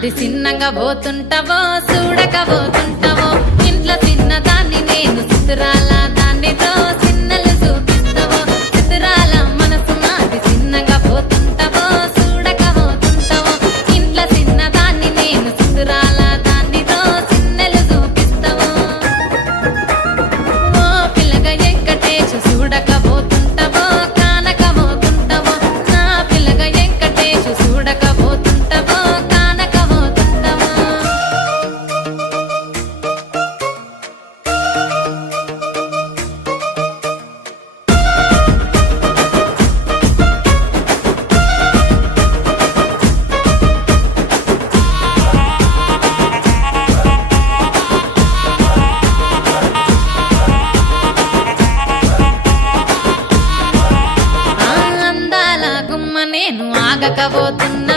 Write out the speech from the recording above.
నాది చిన్నగా పోతుంటావో చూడకపోతుంటావో ఇంట్లో చిన్నదాన్ని నేను చిత్రాల దాన్నితో చిన్నలు చూపిస్తావో చిత్రాల మనసు నాది చిన్నగా పోతుంటావో చూడకపోతుంటావో ఇంట్లో చిన్నదాన్ని నేను చిత్రాల దాన్నితో చిన్నలు చూపిస్తావో ఓ పిల్లగా వెంకటేశు చూడకపోతుంటావో కానకపోతుంటావో నా పిల్లగా వెంకటేశు చూడకపోతుంటావో కానకపోతుంటావో ఆ అందాల గుమ్మ నేను ఆగకపోతున్నా